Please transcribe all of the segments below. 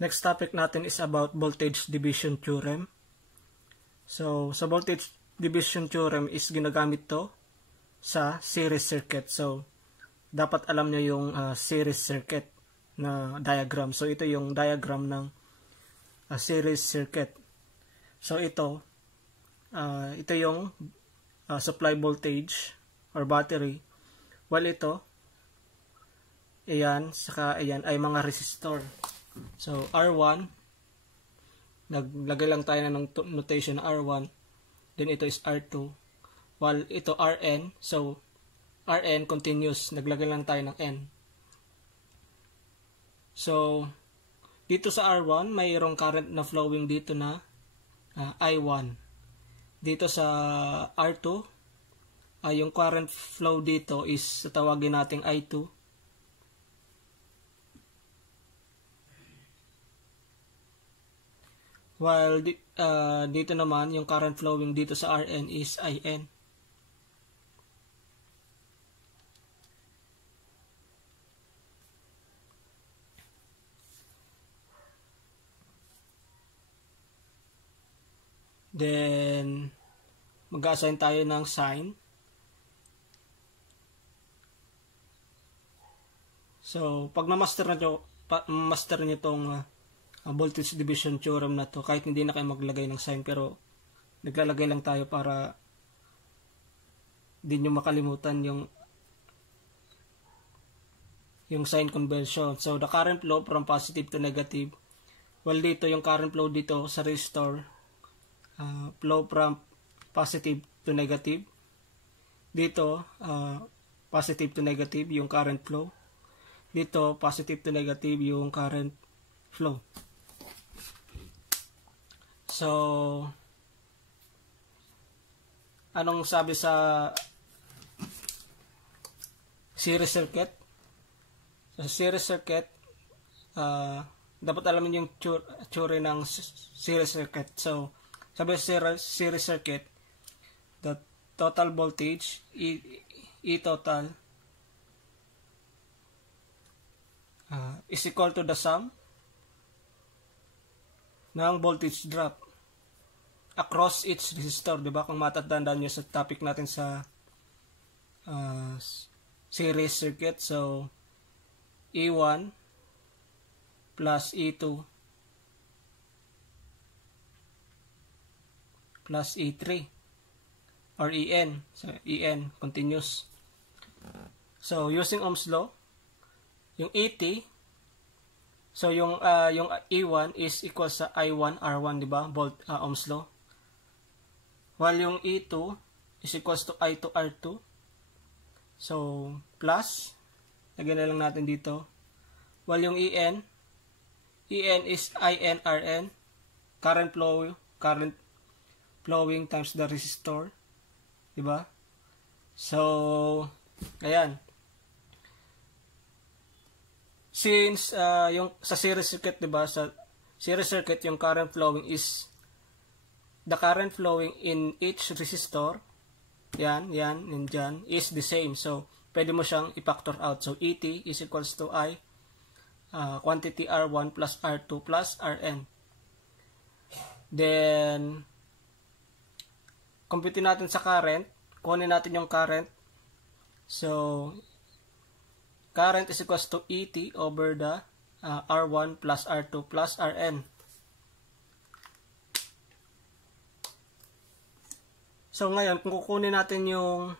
Next topic natin is about voltage division theorem. So, sa voltage division theorem is ginagamit to sa series circuit. So, dapat alam nyo yung series circuit na diagram. So, ito yung diagram ng series circuit. So, ito yung supply voltage or battery. While ito, ayan, saka ayan ay mga resistor. So, R1, naglagay lang tayo ng notation na R1. Then, ito is R2. While ito Rn, so, Rn continuous. Naglagay lang tayo ng N. So, dito sa R1, mayroong current na flowing dito na I1. Dito sa R2, yung current flow dito is tawagin nating I2. While dito naman, yung current flowing dito sa Rn is In. Then, mag-assign tayo ng sign. So, pag na-master nyo itong voltage division theorem na to, kahit hindi na kayo maglagay ng sign, pero naglalagay lang tayo para di nyo makalimutan yung sign convention. So, the current flow from positive to negative. Well, dito yung current flow dito sa resistor, flow from positive to negative. Dito, positive to negative yung current flow. Dito, positive to negative yung current flow. So, anong sabi sa series circuit? Sa series circuit, dapat alamin yung theory ng series circuit. So, sabi sa series circuit, the total voltage, E total, is equal to the sum ng voltage drop across each resistor, diba? Kung matatandaan nyo sa topic natin sa series circuit, so E1 plus E2 plus E3 or En, so En continuous. So using Ohm's law, yung ET, so yung E1 is equal sa I1 R1, diba? Ohm's law. While yung E2 is equals to I2 R2. So, plus, lagyan na lang natin dito. While yung En is IN Rn, current flowing times the resistor, diba? So, ayan. Since yung sa series circuit, diba, sa series circuit yung current flowing is the current flowing in each resistor, yan, and dyan, is the same. So, pwede mo siyang i-factor out. So, ET is equals to I, quantity R1 plus R2 plus Rn. Then, compute natin sa current. Kunin natin yung current. So, current is equals to ET over the R1 plus R2 plus Rn. So, ngayon, kung kukunin natin yung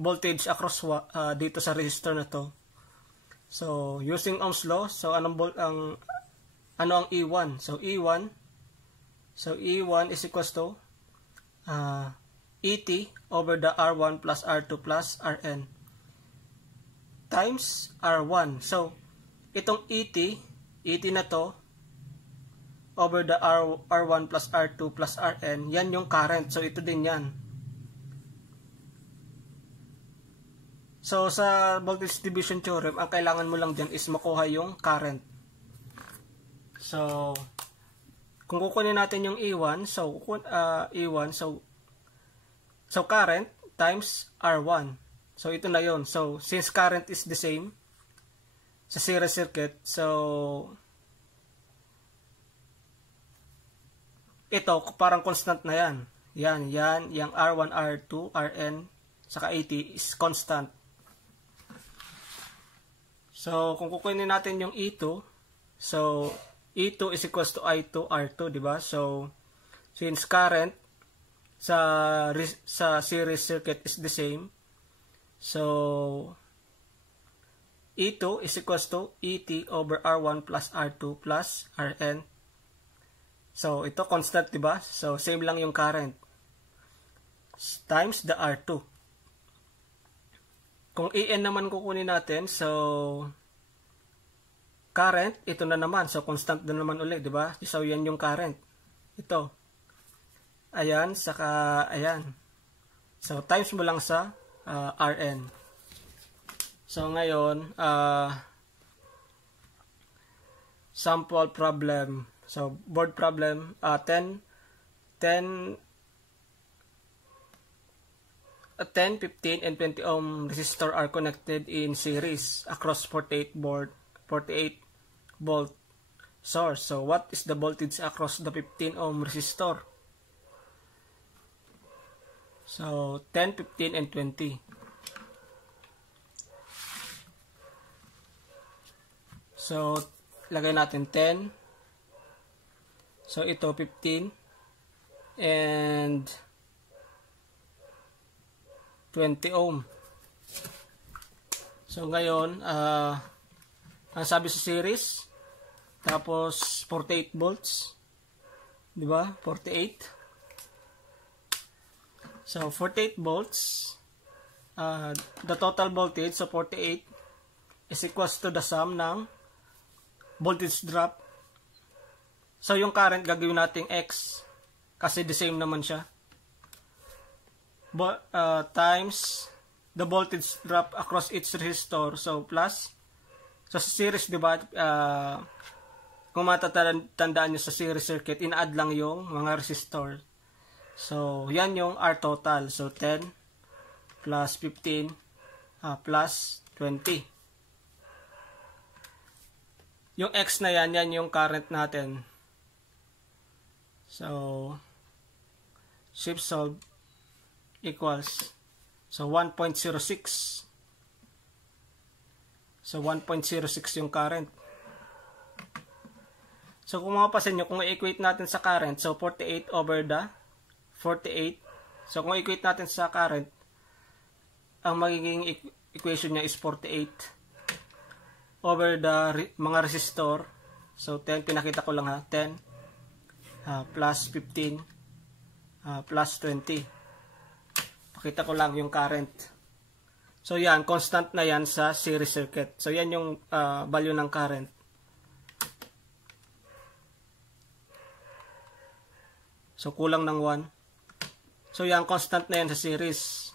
voltage across dito sa resistor na to. So, using Ohm's law, so ano ang E1? So, E1 is equals to ET over the R1 plus R2 plus Rn times R1. So, itong ET na to, over the R1 plus R2 plus Rn, yan yung current. So, ito din yan. So, sa voltage division theorem, ang kailangan mo lang dyan is makuha yung current. So, kung kukunin natin yung E1, so current times R1. So, ito na yon. So, since current is the same sa series circuit, so ito parang constant na yan. Yan, yung R1, R2, Rn, saka 80 is constant. So, kung kukunin natin yung E2, so, E2 is equals to I2, R2, di ba? So, since current sa series circuit is the same, so, E2 is equals to ET over R1 plus R2 plus Rn. So, ito constant, di ba? So, same lang yung current times the R2. Kung En naman kukunin natin, so current, ito na naman. So constant na naman ulit, di ba? So yan yung current. Ito. Ayan, saka ayan. So times mo lang sa Rn. So ngayon, sample problem. So board problem, 10, 15, and 20 ohm resistor are connected in series across 48 volt source. So what is the voltage across the 15 ohm resistor? So 10, 15, and 20. So lagay natin 10. So ito 15 and 20 ohm. So ngayon, ang sabi sa series, tapos 48 volts, di ba? 48. So 48 volts, the total voltage so 48 is equals to the sum ng voltage drop. So yung current gagawin nating X kasi the same naman siya. Times the voltage drop across each resistor, so plus, so sa series, diba, kung matatandaan nyo sa series circuit, ina-add lang yung mga resistor. So yan yung R total, so 10 plus 15 plus 20. Yung X na yan yung current natin. So shift solve equals, so 1.06. So 1.06 yung current. So kung mapapansin nyo, kung i-equate natin sa current, so 48 over the 48. So kung i-equate natin sa current, ang magiging equation niya is 48 over the mga resistor. So 10, pinakita ko lang 10 plus 15 plus 20. Kita ko lang yung current. So yan, constant na yan sa series circuit. So yan yung value ng current. So kulang ng 1. So yan, constant na yan sa series.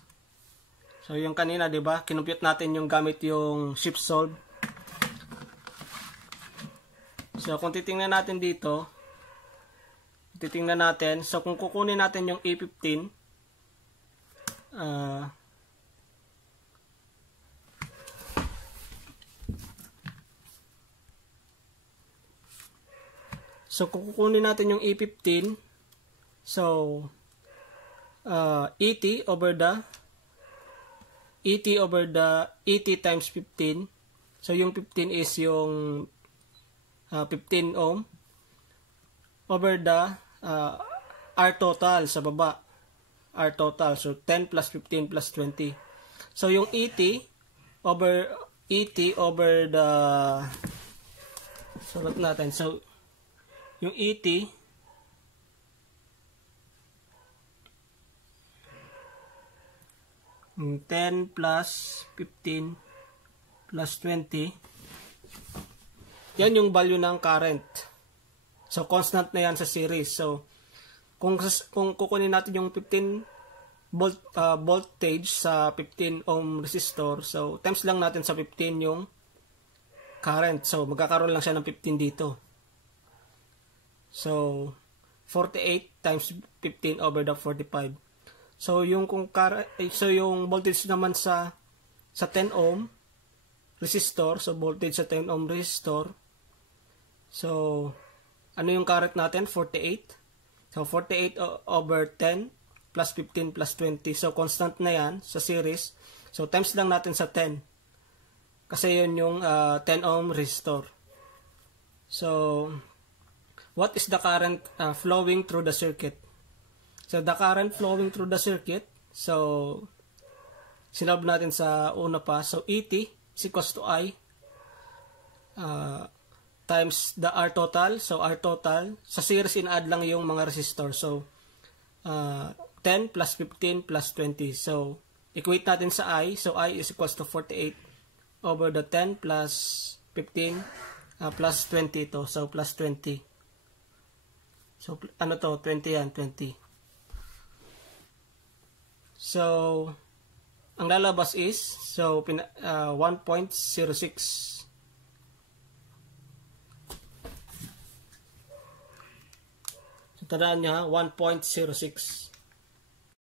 So yung kanina, di ba? Kinumpute natin yung gamit yung shift solve. So kung titingnan natin dito, so kung kukunin natin yung E15, so kung kukunin natin yung E15, so ET over the ET times 15. So yung 15 is yung 15 ohm over the R total sa baba. R total, so 10 plus 15 plus 20. So yung ET over the, sulat natin, so yung ET yung 10 plus 15 plus 20, yan yung value ng current. So constant na yan sa series. So kung kukunin natin yung 15 voltage sa 15 ohm resistor, so times lang natin sa 15 yung current. So magkakaroon lang siya ng 15 dito. So 48 times 15 over the 45. So yung yung voltage naman sa 10 ohm resistor, so voltage sa 10 ohm resistor. So ano yung current natin? 48. So, 48 over 10 plus 15 plus 20. So, constant na yan sa series. So, times lang natin sa 10. Kasi yun yung 10 ohm resistor. So, what is the current flowing through the circuit? So, the current flowing through the circuit, so, sinob natin sa una pa. So, ET is equals to I times the R total. So, R total, sa series in-add lang yung mga resistor. So, 10 plus 15 plus 20. So, equate natin sa I. So, I is equals to 48 over the 10 plus 15 plus 20 to. So, plus 20. So, ano to? 20 yan, 20. So, ang lalabas is, so, 1.06. So, tandaan nyo ha, 1.06.